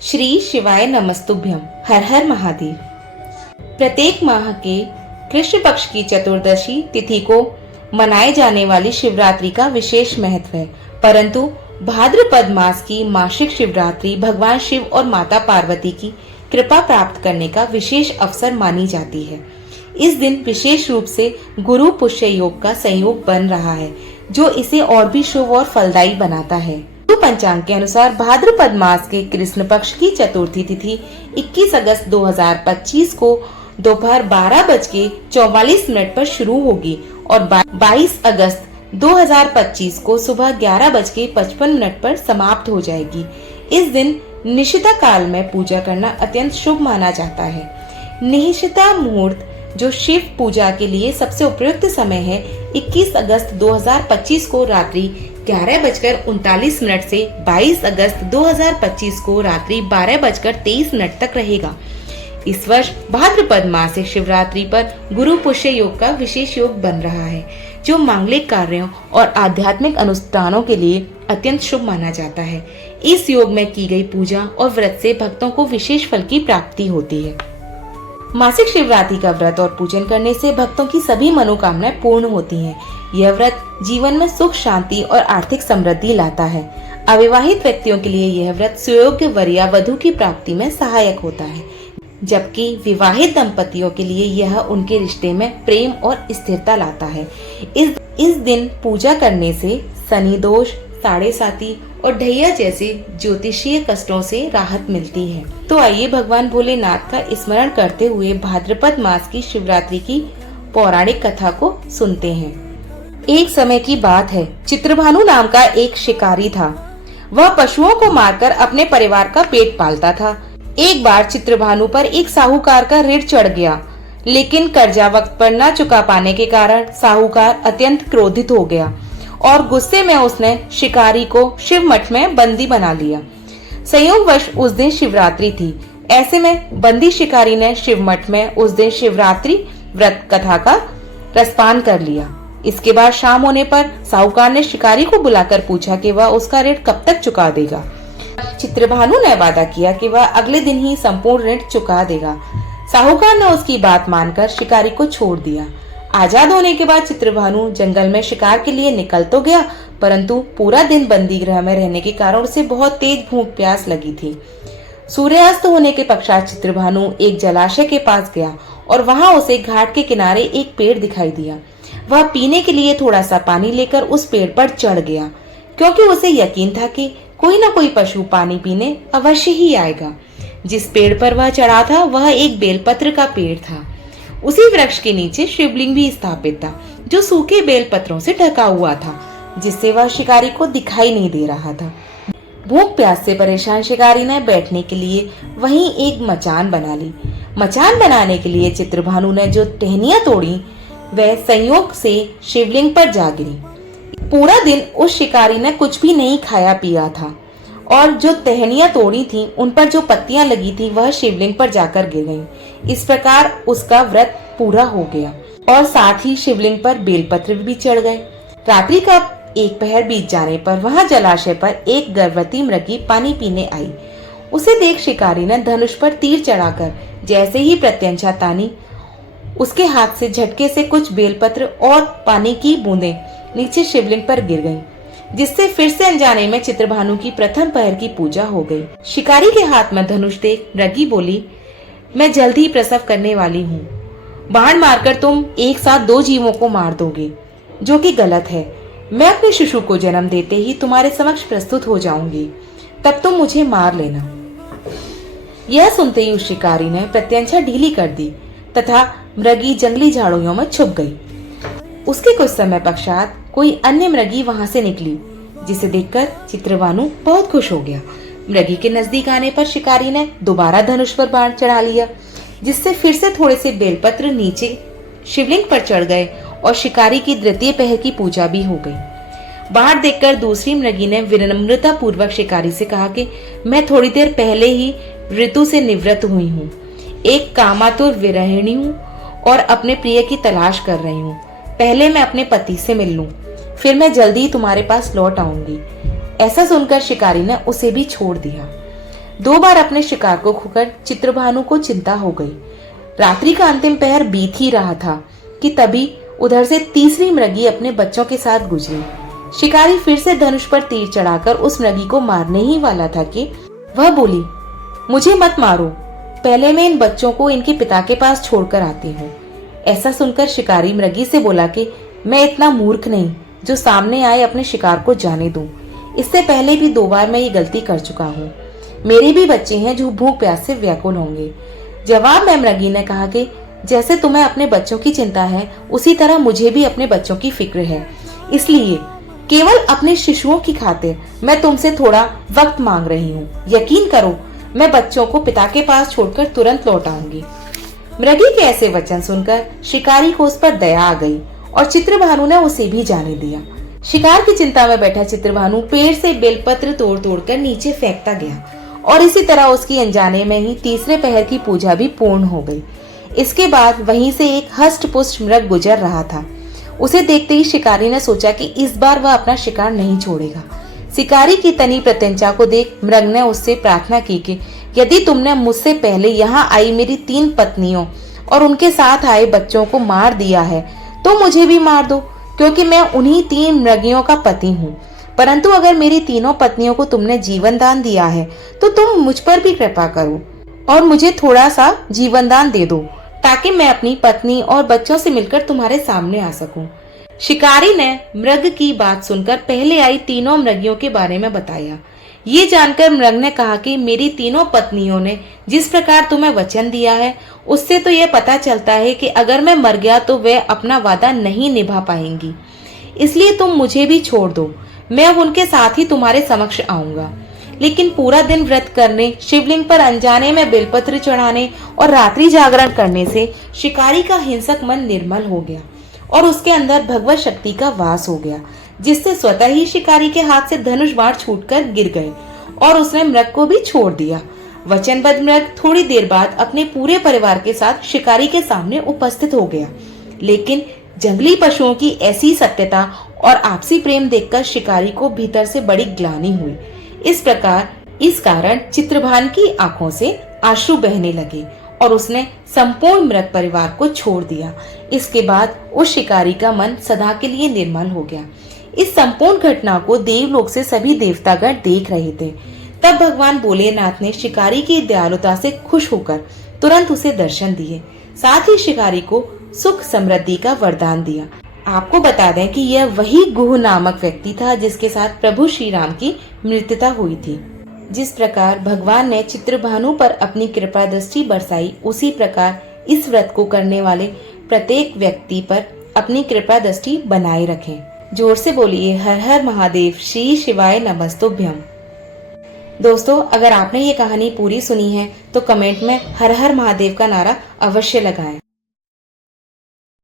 श्री शिवाय नमस्तुभ्यम। हर हर महादेव। प्रत्येक माह के कृष्ण पक्ष की चतुर्दशी तिथि को मनाए जाने वाली शिवरात्रि का विशेष महत्व है, परंतु भाद्रपद मास की मासिक शिवरात्रि भगवान शिव और माता पार्वती की कृपा प्राप्त करने का विशेष अवसर मानी जाती है। इस दिन विशेष रूप से गुरु पुष्य योग का संयोग बन रहा है, जो इसे और भी शुभ और फलदायी बनाता है। हिंदू पंचांग के अनुसार भाद्रपद मास के कृष्ण पक्ष की चतुर्थी तिथि 21 अगस्त 2025 को दोपहर 12:44 पर शुरू होगी और 22 अगस्त 2025 को सुबह 11:55 पर समाप्त हो जाएगी। इस दिन निशिता काल में पूजा करना अत्यंत शुभ माना जाता है। निशिता मुहूर्त, जो शिव पूजा के लिए सबसे उपयुक्त समय है, 21 अगस्त 2025 को रात्रि 11:39 से 22 अगस्त 2025 को रात्रि 12:23 तक रहेगा। इस वर्ष भाद्रपद मासिक शिवरात्रि पर गुरु पुष्य योग का विशेष योग बन रहा है, जो मांगलिक कार्यों और आध्यात्मिक अनुष्ठानों के लिए अत्यंत शुभ माना जाता है। इस योग में की गई पूजा और व्रत से भक्तों को विशेष फल की प्राप्ति होती है। मासिक शिवरात्रि का व्रत और पूजन करने से भक्तों की सभी मनोकामनाएं पूर्ण होती हैं। यह व्रत जीवन में सुख, शांति और आर्थिक समृद्धि लाता है। अविवाहित व्यक्तियों के लिए यह व्रत सुयोग्य वर या वधु की प्राप्ति में सहायक होता है, जबकि विवाहित दंपतियों के लिए यह उनके रिश्ते में प्रेम और स्थिरता लाता है। इस दिन पूजा करने से शनि दोष, साढ़े साती और ढैया जैसे ज्योतिषीय कष्टों से राहत मिलती है। तो आइए भगवान भोलेनाथ का स्मरण करते हुए भाद्रपद मास की शिवरात्रि की पौराणिक कथा को सुनते हैं। एक समय की बात है, चित्रभानु नाम का एक शिकारी था। वह पशुओं को मारकर अपने परिवार का पेट पालता था। एक बार चित्रभानु पर एक साहूकार का ऋण चढ़ गया, लेकिन कर्जा वक्त पर न चुका पाने के कारण साहूकार अत्यंत क्रोधित हो गया और गुस्से में उसने शिकारी को शिव मठ में बंदी बना लिया। संयोगवश उस दिन शिवरात्रि थी। ऐसे में बंदी शिकारी ने शिव मठ में उस दिन शिवरात्रि व्रत कथा का रसपान कर लिया। इसके बाद शाम होने पर साहूकार ने शिकारी को बुलाकर पूछा कि वह उसका ऋण कब तक चुका देगा। चित्रभानु ने वादा किया कि वह अगले दिन ही संपूर्ण ऋण चुका देगा। साहूकार ने उसकी बात मानकर शिकारी को छोड़ दिया। आजाद होने के बाद चित्रभानु जंगल में शिकार के लिए निकल तो गया, परंतु पूरा दिन बंदी गृह में रहने के कारण उसे बहुत तेज भूख प्यास लगी थी। सूर्यास्त होने के पश्चात चित्रभानु एक जलाशय के पास गया और वहां उसे घाट के किनारे एक पेड़ दिखाई दिया। वह पीने के लिए थोड़ा सा पानी लेकर उस पेड़ पर चढ़ गया, क्योंकि उसे यकीन था कि कोई न कोई पशु पानी पीने अवश्य ही आएगा। जिस पेड़ पर वह चढ़ा था वह एक बेलपत्र का पेड़ था। उसी वृक्ष के नीचे शिवलिंग भी स्थापित था, जो सूखे बेलपत्रों से ढका हुआ था, जिससे वह शिकारी को दिखाई नहीं दे रहा था। भूख प्यास से परेशान शिकारी ने बैठने के लिए वहीं एक मचान बना ली। मचान बनाने के लिए चित्रभानु ने जो टहनियां तोड़ी, वह संयोग से शिवलिंग पर जा गिरी। पूरा दिन उस शिकारी ने कुछ भी नहीं खाया पिया था और जो टहनियां तोड़ी थीं, उन पर जो पत्तियां लगी थी वह शिवलिंग पर जाकर गिर गईं। इस प्रकार उसका व्रत पूरा हो गया और साथ ही शिवलिंग पर बेलपत्र भी चढ़ गए। रात्रि का एक पहर बीत जाने पर वहां जलाशय पर एक गर्भवती मृगी पानी पीने आई। उसे देख शिकारी ने धनुष पर तीर चढ़ाकर जैसे ही प्रत्यंचा तानी, उसके हाथ से झटके से कुछ बेलपत्र और पानी की बूंदें नीचे शिवलिंग पर गिर गईं, जिससे फिर से अनजाने में चित्रभानु की प्रथम पहर की पूजा हो गई। शिकारी के हाथ में धनुष देख मृगी बोली, मैं जल्द ही प्रसव करने वाली हूँ। बाण मारकर तुम एक साथ 2 जीवों को मार दोगे, जो कि गलत है। मैं अपने शिशु को जन्म देते ही तुम्हारे समक्ष प्रस्तुत हो जाऊंगी, तब तुम मुझे मार लेना। यह सुनते ही उस शिकारी ने प्रत्यंचा ढीली कर दी तथा मृगी जंगली झाड़ियों में छुप गई। उसके कुछ समय पश्चात कोई अन्य मृगी वहां से निकली, जिसे देखकर चित्रभानु बहुत खुश हो गया। मृगी के नजदीक आने पर शिकारी ने दोबारा धनुष पर बाण चढ़ा लिया, जिससे फिर से थोड़े से बेलपत्र नीचे शिवलिंग पर चढ़ गए और शिकारी की द्वितीय पहर की पूजा भी हो गई। बाण देखकर दूसरी मृगी ने विनम्रता पूर्वक शिकारी से कहा कि मैं थोड़ी देर पहले ही ऋतु से निवृत्त हुई हूँ, एक कामातुर विरहिणी हूँ और अपने प्रिय की तलाश कर रही हूँ। पहले मैं अपने पति से मिल लूं, फिर मैं जल्दी ही तुम्हारे पास लौट आऊंगी। ऐसा सुनकर शिकारी ने उसे भी छोड़ दिया। 2 बार अपने शिकार को खोकर चित्रभानु को चिंता हो गई। रात्रि का अंतिम पहर बीत ही रहा था कि तभी उधर से तीसरी मृगी अपने बच्चों के साथ गुजरी। शिकारी फिर से धनुष पर तीर चढ़ाकर उस मृगी को मारने ही वाला था कि वह बोली, मुझे मत मारो, पहले मैं इन बच्चों को इनके पिता के पास छोड़कर आती हूँ। ऐसा सुनकर शिकारी मृगी से बोला कि मैं इतना मूर्ख नहीं जो सामने आए अपने शिकार को जाने दूं। इससे पहले भी 2 बार मैं ये गलती कर चुका हूँ। मेरे भी बच्चे हैं जो भूख प्यास से व्याकुल होंगे। जवाब में मृगी ने कहा कि जैसे तुम्हें अपने बच्चों की चिंता है उसी तरह मुझे भी अपने बच्चों की फिक्र है, इसलिए केवल अपने शिशुओं की खातिर मैं तुमसे थोड़ा वक्त मांग रही हूँ। यकीन करो, मैं बच्चों को पिता के पास छोड़कर तुरंत लौट आऊंगी। मृगी के ऐसे वचन सुनकर शिकारी को उस पर दया आ गई और चित्रभानु ने उसे भी जाने दिया। शिकार की चिंता में बैठा चित्रभानु पेड़ से बेलपत्र तोड़ तोड़कर नीचे फेंकता गया और इसी तरह उसकी अनजाने में ही तीसरे पहर की पूजा भी पूर्ण हो गई। इसके बाद वहीं से एक हष्ट पुष्ट मृग गुजर रहा था। उसे देखते ही शिकारी ने सोचा कि इस बार वह अपना शिकार नहीं छोड़ेगा। शिकारी की तनी प्रत्यंचा को देख मृग ने उससे प्रार्थना की कि यदि तुमने मुझसे पहले यहाँ आई मेरी 3 पत्नियों और उनके साथ आए बच्चों को मार दिया है तो मुझे भी मार दो, क्योंकि मैं उन्हीं 3 मृगियों का पति हूँ। परंतु अगर मेरी तीनों पत्नियों को तुमने जीवन दान दिया है तो तुम मुझ पर भी कृपा करो और मुझे थोड़ा सा जीवन दान दे दो, ताकि मैं अपनी पत्नी और बच्चों से मिलकर तुम्हारे सामने आ सकूं। शिकारी ने मृग की बात सुनकर पहले आई तीनों मृगियों के बारे में बताया। ये जानकर मृग ने कहा कि मेरी तीनों पत्नियों ने जिस प्रकार तुम्हें वचन दिया है उससे तो यह पता चलता है कि अगर मैं मर गया तो वे अपना वादा नहीं निभा पाएंगी, इसलिए तुम मुझे भी छोड़ दो, मैं अब उनके साथ ही तुम्हारे समक्ष आऊंगा। लेकिन पूरा दिन व्रत करने, शिवलिंग पर अनजाने में बेलपत्र चढ़ाने और रात्रि जागरण करने से शिकारी का हिंसक मन निर्मल हो गया और उसके अंदर भगवत शक्ति का वास हो गया, जिससे स्वतः ही शिकारी के हाथ से धनुष बाण छूटकर गिर गए और उसने मृग को भी छोड़ दिया। वचनबद्ध मृग थोड़ी देर बाद अपने पूरे परिवार के साथ शिकारी के सामने उपस्थित हो गया। लेकिन जंगली पशुओं की ऐसी सत्यता और आपसी प्रेम देखकर शिकारी को भीतर से बड़ी ग्लानि हुई। इस कारण चित्रभान की आंखों से आंसू बहने लगे और उसने संपूर्ण मृग परिवार को छोड़ दिया। इसके बाद उस शिकारी का मन सदा के लिए निर्मल हो गया। इस संपूर्ण घटना को देवलोक से सभी देवतागण देख रहे थे। तब भगवान भोलेनाथ ने शिकारी की दयालुता से खुश होकर तुरंत उसे दर्शन दिए, साथ ही शिकारी को सुख समृद्धि का वरदान दिया। आपको बता दें कि यह वही गुह नामक व्यक्ति था जिसके साथ प्रभु श्री राम की मृत्यु हुई थी। जिस प्रकार भगवान ने चित्रभानु पर अपनी कृपा दृष्टि बरसाई, उसी प्रकार इस व्रत को करने वाले प्रत्येक व्यक्ति पर अपनी कृपा दृष्टि बनाए रखें। जोर से बोलिए हर हर महादेव, श्री शिवाय नमस्तुभ्यम। दोस्तों, अगर आपने ये कहानी पूरी सुनी है तो कमेंट में हर हर महादेव का नारा अवश्य लगाएं।